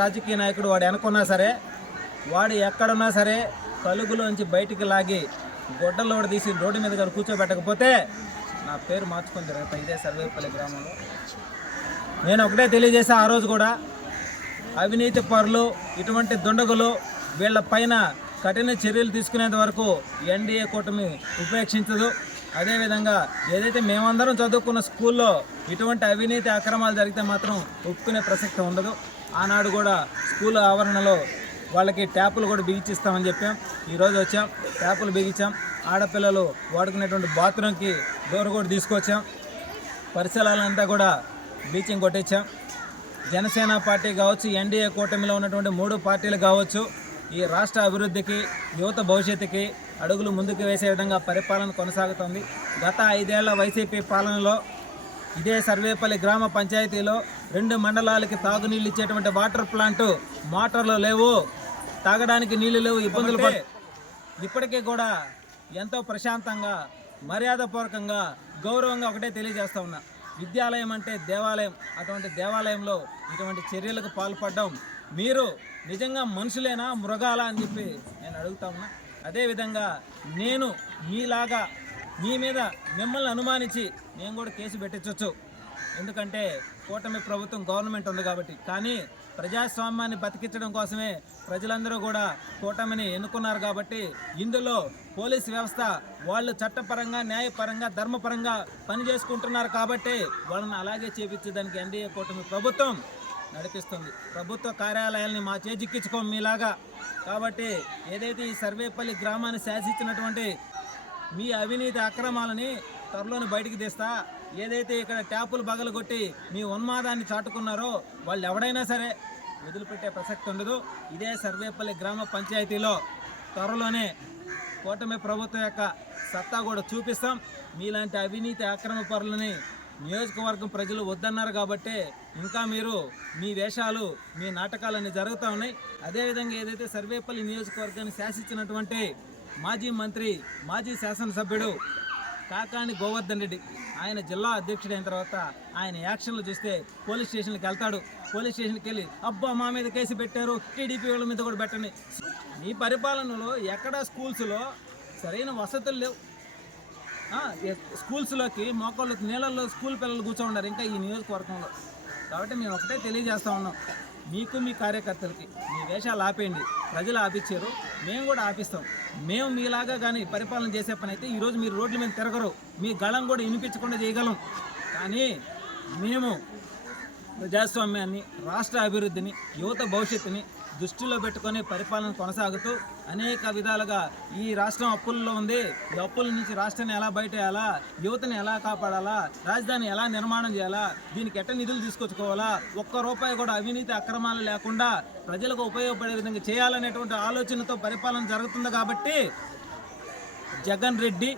రాజకీయ నాయకుడు వాడు వెనకున్నా సరే వాడు ఎక్కడున్నా సరే కలుగులోంచి బయటికి లాగి గొడ్డలోడు తీసి రోడ్డు మీద కానీ కూర్చోబెట్టకపోతే నా పేరు మార్చుకొని జరుగుతా ఇదే సర్వేపల్లి గ్రామంలో. నేను ఒకటే తెలియజేసా ఆ రోజు కూడా అవినీతి పరులు ఇటువంటి దుండగులు వీళ్ళ పైన కఠిన చర్యలు తీసుకునేంత వరకు ఎన్డీఏ కూటమి ఉపేక్షించదు. అదేవిధంగా ఏదైతే మేమందరం చదువుకున్న స్కూల్లో ఇటువంటి అవినీతి అక్రమాలు జరిగితే మాత్రం ఒప్పుకునే ప్రసక్తి ఉండదు. ఆనాడు కూడా స్కూల్ ఆవరణలో వాళ్ళకి ట్యాపులు కూడా బిగించిస్తామని చెప్పాం. ఈరోజు వచ్చాం ట్యాపులు బిగించాం. ఆడపిల్లలు వాడుకునేటువంటి బాత్రూమ్కి డోర్ కూడా తీసుకొచ్చాం. పరిసరాలంతా కూడా బ్లీచింగ్ కొట్టించాం. జనసేన పార్టీ కావచ్చు ఎన్డీఏ కూటమిలో ఉన్నటువంటి మూడు పార్టీలు కావచ్చు ఈ రాష్ట్ర అభివృద్ధికి యువత భవిష్యత్తుకి అడుగులు ముందుకు వేసే విధంగా పరిపాలన కొనసాగుతుంది. గత ఐదేళ్ళ వైసీపీ పాలనలో ఇదే సర్వేపల్లి గ్రామ పంచాయతీలో రెండు మండలాలకి తాగునీళ్ళు ఇచ్చేటువంటి వాటర్ ప్లాంట్ మోటార్లు లేవు. తాగడానికి నీళ్ళు లేవు ఇబ్బందులు పడ ఇప్పటికీ కూడా ఎంతో ప్రశాంతంగా మర్యాదపూర్వకంగా గౌరవంగా ఒకటే తెలియజేస్తా ఉన్నా. విద్యాలయం అంటే దేవాలయం. అటువంటి దేవాలయంలో ఇటువంటి చర్యలకు పాల్పడడం మీరు నిజంగా మనుషులేనా మృగాలా అని చెప్పి నేను అడుగుతా ఉన్నా. అదేవిధంగా నేను మీలాగా మీ మీద మిమ్మల్ని అనుమానించి నేను కూడా కేసు పెట్టించవచ్చు ఎందుకంటే కూటమి ప్రభుత్వం గవర్నమెంట్ ఉంది కాబట్టి. కానీ ప్రజాస్వామ్యాన్ని బతికించడం కోసమే ప్రజలందరూ కూడా కూటమిని ఎన్నుకున్నారు కాబట్టి ఇందులో పోలీస్ వ్యవస్థ వాళ్ళు చట్టపరంగా న్యాయపరంగా ధర్మపరంగా పని చేసుకుంటున్నారు కాబట్టి వాళ్ళని అలాగే చేపించడానికి ఎన్డీఏ కూటమి ప్రభుత్వం నడిపిస్తుంది. ప్రభుత్వ కార్యాలయాల్ని మా చేజిక్కించుకోం మీలాగా. కాబట్టి ఏదైతే ఈ సర్వేపల్లి గ్రామాన్ని శాసించినటువంటి మీ అవినీతి అక్రమాలని త్వరలోనే బయటికి తీస్తా. ఏదైతే ఇక్కడ ట్యాపులు బగలు కొట్టి మీ ఉన్మాదాన్ని చాటుకున్నారో వాళ్ళు ఎవడైనా సరే వదిలిపెట్టే ప్రసక్తి ఉండదు. ఇదే సర్వేపల్లి గ్రామ పంచాయతీలో త్వరలోనే కూటమి ప్రభుత్వం యొక్క సత్తా కూడా చూపిస్తాం. మీలాంటి అవినీతి అక్రమ పరులని నియోజకవర్గం ప్రజలు వద్దన్నారు కాబట్టి ఇంకా మీరు మీ వేషాలు మీ నాటకాలన్నీ జరుగుతూ ఉన్నాయి. అదేవిధంగా ఏదైతే సర్వేపల్లి నియోజకవర్గాన్ని శాసించినటువంటి మాజీ మంత్రి మాజీ శాసనసభ్యుడు కాకాని గోవర్ధన్ రెడ్డి. ఆయన జిల్లా అధ్యక్షుడైన తర్వాత ఆయన యాక్షన్లు చూస్తే పోలీస్ స్టేషన్కి వెళ్తాడు. పోలీస్ స్టేషన్కి వెళ్ళి అబ్బా మా మీద కేసు పెట్టారు. టీడీపీ వాళ్ళ మీద కూడా పెట్టండి. మీ పరిపాలనలో ఎక్కడ స్కూల్స్లో సరైన వసతులు లేవు. స్కూల్స్లోకి మోకాళ్ళకి నీళ్ళల్లో స్కూల్ పిల్లలు కూర్చోండారు ఇంకా ఈ నియోజకవర్గంలో. కాబట్టి మేము ఒకటే తెలియజేస్తా ఉన్నాం. మీకు మీ కార్యకర్తలకి మీ వేషాలు ఆపేయండి. ప్రజలు ఆపిచ్చారు. మేము కూడా ఆపిస్తాం. మేము మీలాగా కానీ పరిపాలన చేసే పని అయితే ఈరోజు మీరు రోడ్ల మీద తిరగరు. మీ గళం కూడా వినిపించకుండా చేయగలం. కానీ మేము ప్రజాస్వామ్యాన్ని రాష్ట్ర అభివృద్ధిని యువత భవిష్యత్తుని దృష్టిలో పెట్టుకొని పరిపాలన కొనసాగుతూ అనేక విధాలుగా ఈ రాష్ట్రం అప్పుల్లో ఉంది. ఈ అప్పుల నుంచి రాష్ట్రాన్ని ఎలా బయటేయాలా యువతని ఎలా కాపాడాలా? రాజధాని ఎలా నిర్మాణం చేయాలా? దీనికి ఎట్ట నిధులు తీసుకొచ్చుకోవాలా? ఒక్క రూపాయి కూడా అవినీతి అక్రమాలు లేకుండా ప్రజలకు ఉపయోగపడే విధంగా చేయాలనేటువంటి ఆలోచనతో పరిపాలన జరుగుతుంది కాబట్టి జగన్ రెడ్డి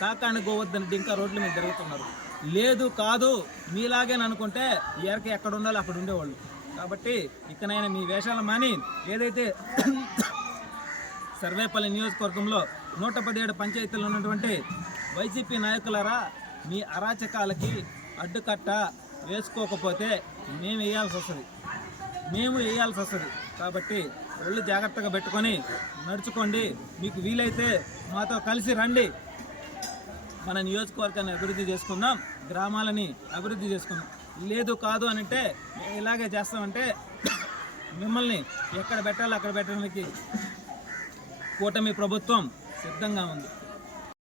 కాకాని గోవర్ధన్ రెడ్డి ఇంకా రోడ్ల మీద జరుగుతున్నారు లేదు కాదు మీలాగేననుకుంటే అనుకుంటే ఎరకి ఎక్కడ ఉండాలి అక్కడ ఉండేవాళ్ళు. కాబట్టి ఇకనైనా మీ వేషాలు మాని ఏదైతే సర్వేపల్లి నియోజకవర్గంలో నూట పదిహేడు పంచాయతీలు ఉన్నటువంటి వైసీపీ నాయకులరా మీ అరాచకాలకి అడ్డుకట్ట వేసుకోకపోతే మేము వేయాల్సి వస్తుంది. మేము వేయాల్సి వస్తుంది. కాబట్టి ఒళ్ళు జాగ్రత్తగా పెట్టుకొని నడుచుకోండి. మీకు వీలైతే మాతో కలిసి రండి. మన నియోజకవర్గాన్ని అభివృద్ధి చేసుకుందాం. గ్రామాలని అభివృద్ధి చేసుకుందాం. లేదు కాదు అని అంటే ఇలాగే చేస్తామంటే మిమ్మల్ని ఎక్కడ పెట్టాలో అక్కడ పెట్టడానికి కూటమి ప్రభుత్వం సిద్ధంగా ఉంది.